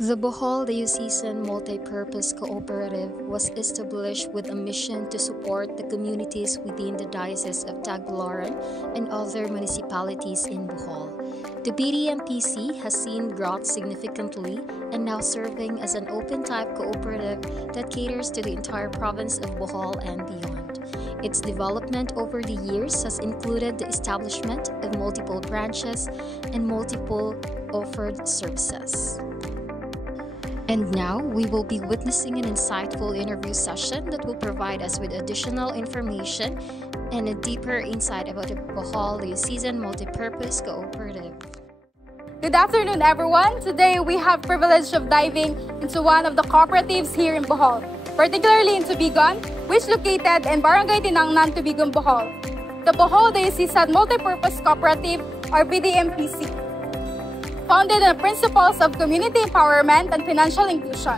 The Bohol Diocesan Multipurpose Cooperative was established with a mission to support the communities within the Diocese of Tagbilaran and other municipalities in Bohol. The BDMPC has seen growth significantly and now serving as an open-type cooperative that caters to the entire province of Bohol and beyond. Its development over the years has included the establishment of multiple branches and multiple offered services. And now, we will be witnessing an insightful interview session that will provide us with additional information and a deeper insight about the Bohol Diocesan Multipurpose Cooperative. Good afternoon, everyone. Today, we have the privilege of diving into one of the cooperatives here in Bohol, particularly in Tubigon, which is located in Barangay Tinangnan, Tubigon, Bohol. The Bohol Diocesan Multipurpose Cooperative, or BDMPC. Founded on the principles of community empowerment and financial inclusion,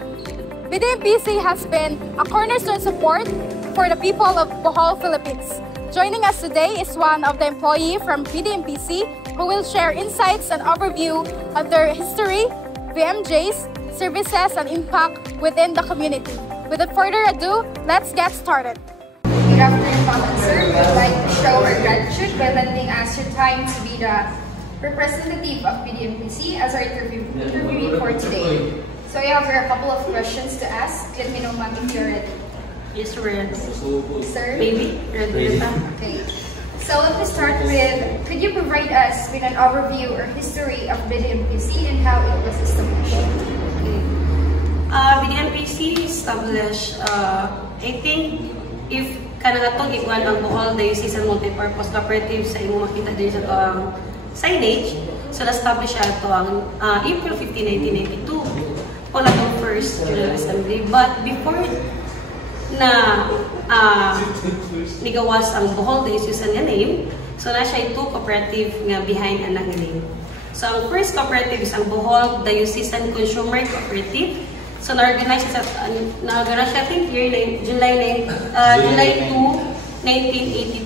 BDMPC has been a cornerstone support for the people of Bohol, Philippines. Joining us today is one of the employees from BDMPC who will share insights and overview of their history, VMJs, services, and impact within the community. Without further ado, let's get started. Good afternoon, ma'am and sir. We would like to show our gratitude by lending us your time to be the representative of BDMPC as our interviewee for today. So I have a couple of questions to ask. Let me know, ma'am, if you're ready. Yes, we're ready. Sir? Maybe. Ready. Okay. So to start with, could you provide us with an overview or history of BDMPC and how it was established? Okay. BDMPC established, I think, if kanang iguan ang Bohol Diocesan Multipurpose Cooperative sa imo makita din sa signage, so na-establish ito ang April 15, 1992 po na itong first General Assembly. But before na nigawas ang Bohol Diocesan nga name, so na siya two cooperative nga behind ang name. So ang first cooperative is ang Bohol Diocesan Consumer Cooperative. So na-organize siya, I think July 2, 1982.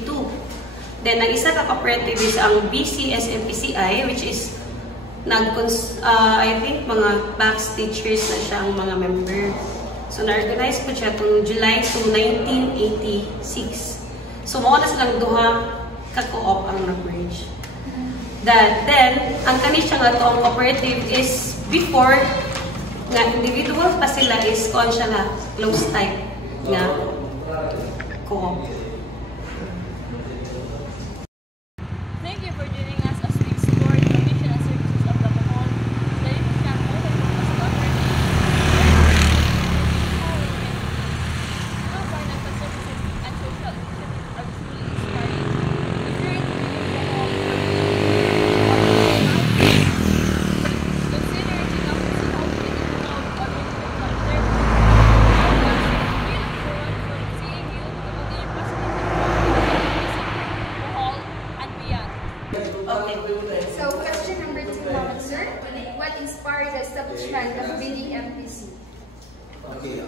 Then, ang isa ka cooperative is ang BCSMPCI, which is, I think, mga PACS teachers na siyang mga member. So, na-organize po siya itong July 2, 1986. So, mga na silang duha ka-co-op ang na-bridge. Then, ang kanisa nga ito, ang cooperative is before nga individual pa sila is kung siya na close type nga co-op. Thank you for joining us as we explore the mission and services of the Bohol Diocesan Multipurpose Cooperative. How financial services and social initiatives are truly inspiring. If you're in Bohol, consider reaching out to help get involved on multiple culture. We look forward to seeing you to continue Bohol and beyond. Okay. So, question number 2, ma'am and sir. What inspired the establishment of BDMPC? Okay.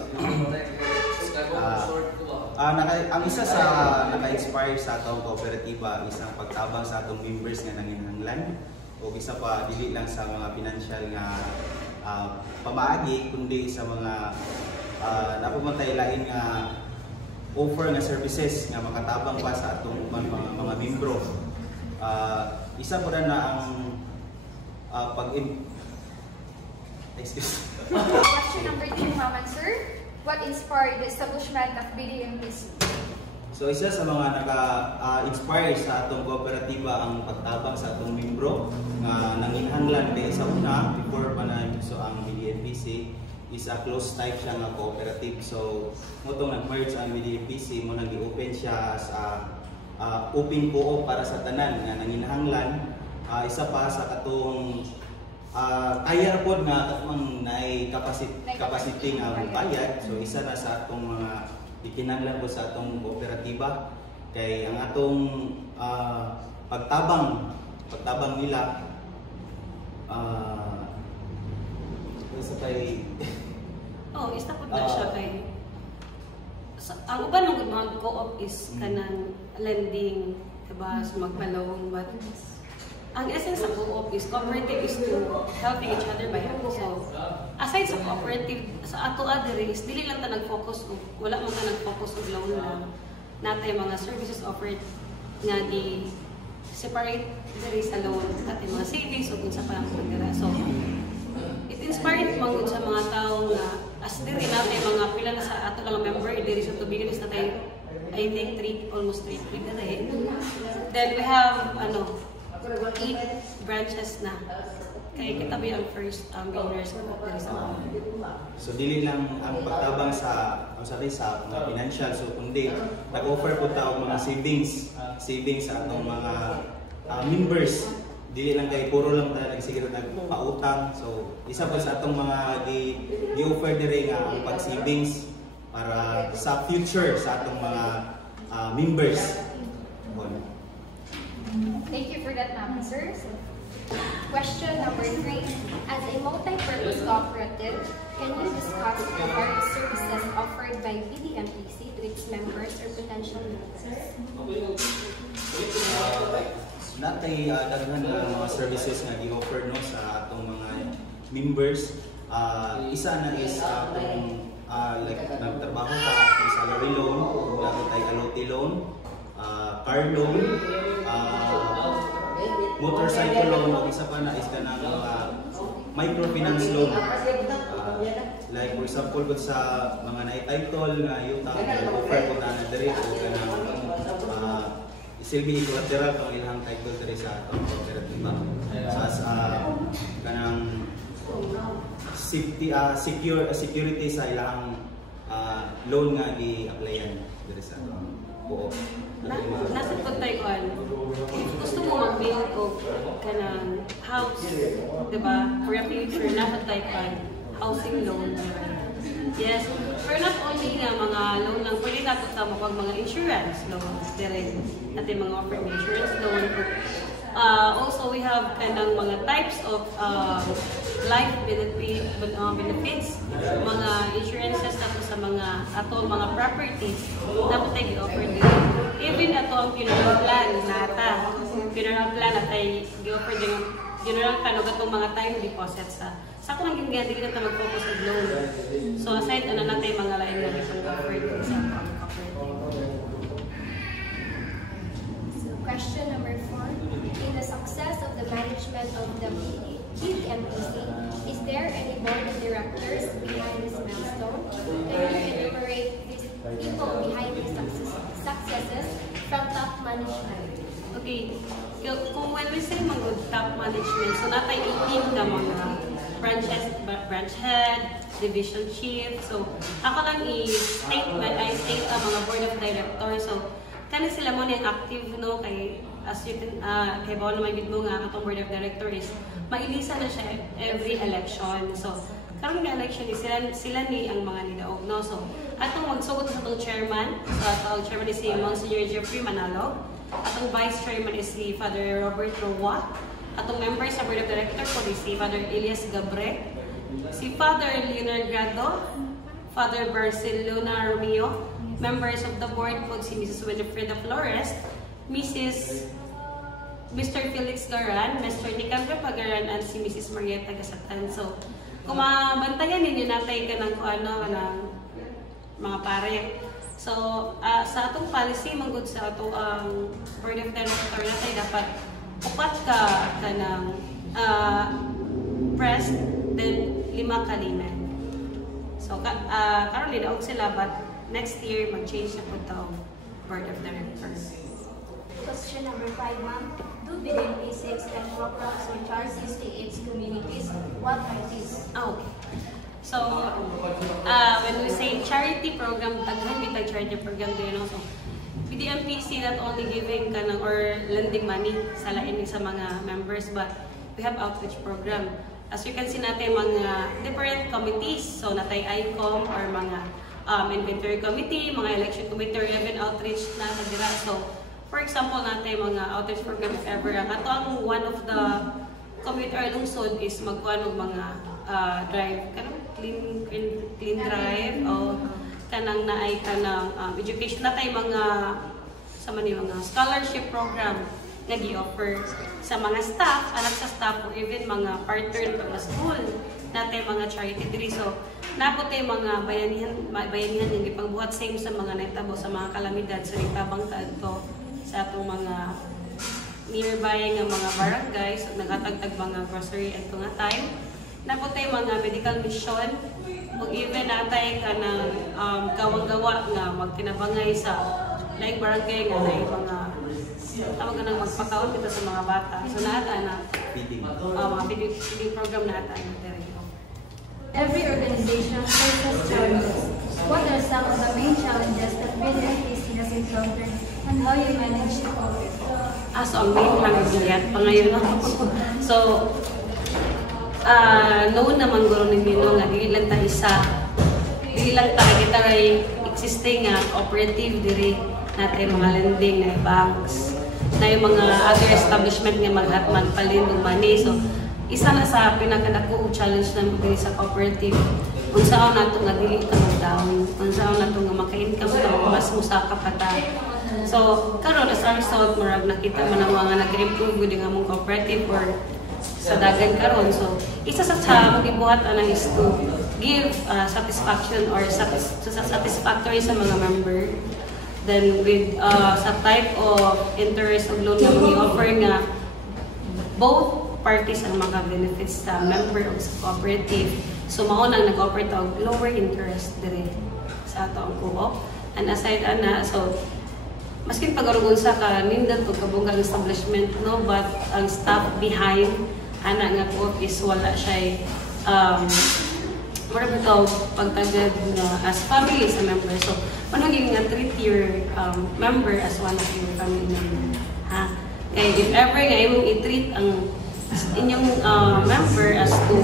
Ang isa sa naka-inspire sa atong kooperatiba is ang pagtabang sa atong members nga nanginhanglan o isa pa dili lang sa mga financial nga pamaagi kundi sa mga napamantay lain nga offer nga services nga makatabang pa sa atong mga membro. Isa po na ang Question number 2, ma'am and sir. What inspired the establishment of BDMPC? So isa sa mga naka-inspire sa atong kooperatiba ang pagtabang sa atong membro nga nanginhanglan kay sa una before pa na so ang BDMPC is a close type siya nga cooperative. So motong nag-merge ang BDMPC mo nag-open siya sa open co-op para sa tanan nga nanginhanglan. Isa pa sa katong kaya po nga katong naay capacity nga bayad. So isa na sa atong mga ikinahanglan po sa atong kooperatiba kay ang atong pagtabang nila isa kay isa po na siya kay ang uban ng mga co-op is kanang lending, diba, so magpalawang, but ang essence sa co-op is cooperative is to helping each other by helping. So, aside aside sa cooperative, sa ato diri is dili lang ta nag-focus og wala man ta nag-focus og loan lang. Natay mga services offered nga gi separate diri sa loan, natay mga savings ug unsa pa ang pagdira. So it inspired man sa mga tao nga as diri natay mga pila na sa ato lang member diri sa tubig is natay I think almost 3 na rin. Then we have 8 branches na. Kaya kita ba yung first millionaires na po sa So dili lang ang pagtabang sa mga financial, so kundi nag-offer po tayo mga savings sa atong mga members. Dili lang kay puro lang tayo nagsiguro nagpautang. So isa po sa atong mga gi-offer dire nga ang pag-savings para sa future sa atong mga members. Thank you for that, ma'am, sir. Question number 3. As a multi-purpose cooperative, can you discuss the various services offered by BDMPC to its members or potential members? Natay daghan mga services nga gi-offer no sa atong mga members. Isa na is atong like nagtrabaho ka atong salary loan, natay allotee loan, car loan, motorcycle loan, ug isa pa na is kanang microfinance loan. Like for example gud sa mga na-title nga yuta, offer ko na diri o kanang silbi collateral tong ilang title diri sa atong cooperative. Sa kanang security sa ilang loan nga gi-applyan diri sa buo. Nasa po tayo gusto mo mag-build o kanang house, diba? For a future, nasa tayo housing loan. Yes, pero not only nga mga loan lang, pwede natin sa mga insurance loans din. Natin mga offer insurance loan. Also, we have kanang mga types of life benefits, mga insurances nato sa mga ato mga properties dapat tayo gi-offer din. Even ato ang funeral plan nata. Funeral plan natay gi-offer din funeral plan ug atong mga time deposits sa kung ang gingan dili na mag-focus sa loan. So aside natay mga lain nga gi-offer din sa Question number 4. In the success of the management of the BDMPC, is there any board of directors behind this milestone? Can you enumerate these people behind these successes from top management? Okay, kung when we say mga top management, so natay 18 ka mga branch head, division chief. So ako lang i-state ang mga board of directors. So kani sila mo yung active no kay as you can kay bawal naman gid mo nga atong board of directors mailisa na siya every election. So karon nga election ni sila ni ang mga nidaog no. So atong magsugod sa atong chairman, so atong chairman is si Monsignor Jeffrey Manalog, atong vice chairman is si Father Robert Roa, atong members sa board of directors ko si Father Elias Gabre, si Father Leonard Grado, Father Barcelona Romeo, members of the board po si Mrs. Winifreda Flores, Mr. Felix Garan, Mr. Nicandro Pagaran, and si Mrs. Marieta Gasatan. So, kung mabantayan ninyo natay ka ng mga pare. So, sa atong policy, manggod sa atong board of director natay dapat upat ka ng press, then 5 ka layman. So, karon lidaog sila, but next year, mag-change na po ito board of directors. Question number 5, ma'am. Do BDMPC extend programs or charities to its communities? What are these? Okay. So, when we say charity program, daghan bitag charity program din. So, BDMPC not only giving kanang or lending money sa lain sa mga members, but we have outreach program. As you can see natin mga different committees. So, natay ICOM or mga inventory committee, mga election committee, or even outreach na sa dira. So, for example, natin mga outreach program if ever. Ato ang one of the committee or lungsod is magkuhan ng mga drive, kanang clean drive, o kanang naay kanang education natin mga mga scholarship program na gi-offer sa mga staff, anak sa staff, or even mga partner ng school. natin mga charity diri. So napot tay mga bayanihan yung ipangbuhat same sa mga naitabo sa mga kalamidad sa tabang taadto sa atong mga nearby nga mga barangay. So naghatagtag mga grocery ato nga time. Napot tay mga medical mission ug even natay kanang kawang-gawa nga magtinabangay sa like barangay nga na mga tawag ka nang magpakaon dito sa mga bata. So naata na mga feeding program naata na diri. Every organization faces challenges. What are some of the main challenges that PDMPC has encountered and how you manage to cope with it? So ang main lang pangayon no. So noon naman guro ninyo nga dili lang ta isa. Dili lang ta kita ray existing nga operative diri natin mga lending na banks na yung mga other establishment nga maghatman palin og money. So isa na sa pinakadako challenge na diri sa cooperative unsaon nato nga dili ta down, unsaon nato nga maka-income ta mas musaka pa ta. So karon as a result murag nakita man ang mga nag-improve gud nga mong cooperative or sa dagan karon. So isa sa gibuhat ana is to give satisfaction or satisfactory sa mga member. Then with sa type of interest of loan nga mag-offer nga both parties ang mga benefits sa member o sa cooperative. So mao nang nag-offer ta og lower interest dire sa ato ang co-op. And aside ana, so maskin pagarugon sa ka nindot og kabunggang establishment no, but ang staff behind ana nga co-op is wala siya more bitaw pagtagad na as family sa member. So managing nga treat your member as one of your family member. Ha? Kaya if ever nga imong i-treat ang inyong member as to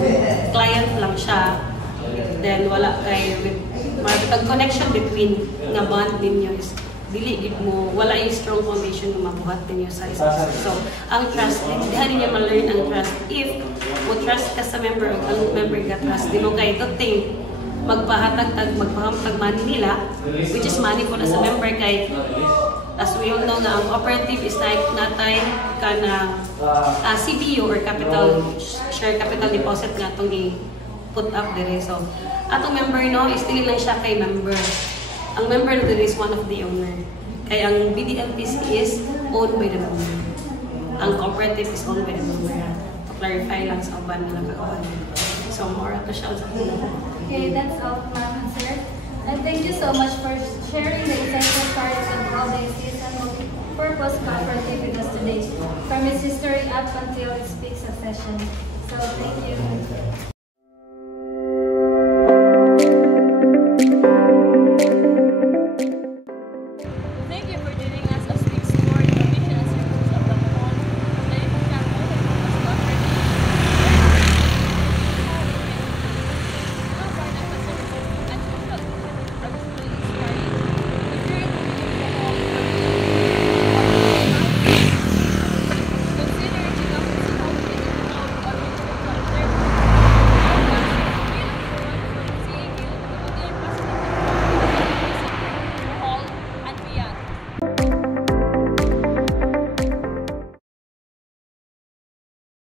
client lang siya, then wala kay with connection between nga bond ninyo is dili gid mo, wala yung strong foundation na mabuhat ninyo sa isa. So ang trust, dihan ninyo ma-learn ang trust. If mo trust ka sa member, ang member ka trust, di mo kay tuting magpahatag money nila, which is money po na sa member kay as we all know nga ang cooperative is like natay kana CBU or capital share capital deposit nga itong i-put up dire. So atong member no is dili lang siya kay member. Ang member na dire is one of the owner. Kaya ang BDLPC is owned by the member. Ang cooperative is owned by the member. To clarify lang sa uban na nagkakawan. So more to siya sa Okay, that's all, ma'am and sir. And thank you so much for sharing the essential parts of how they see and multi-purpose cooperative with us today, from its history up until its peak succession. So thank you.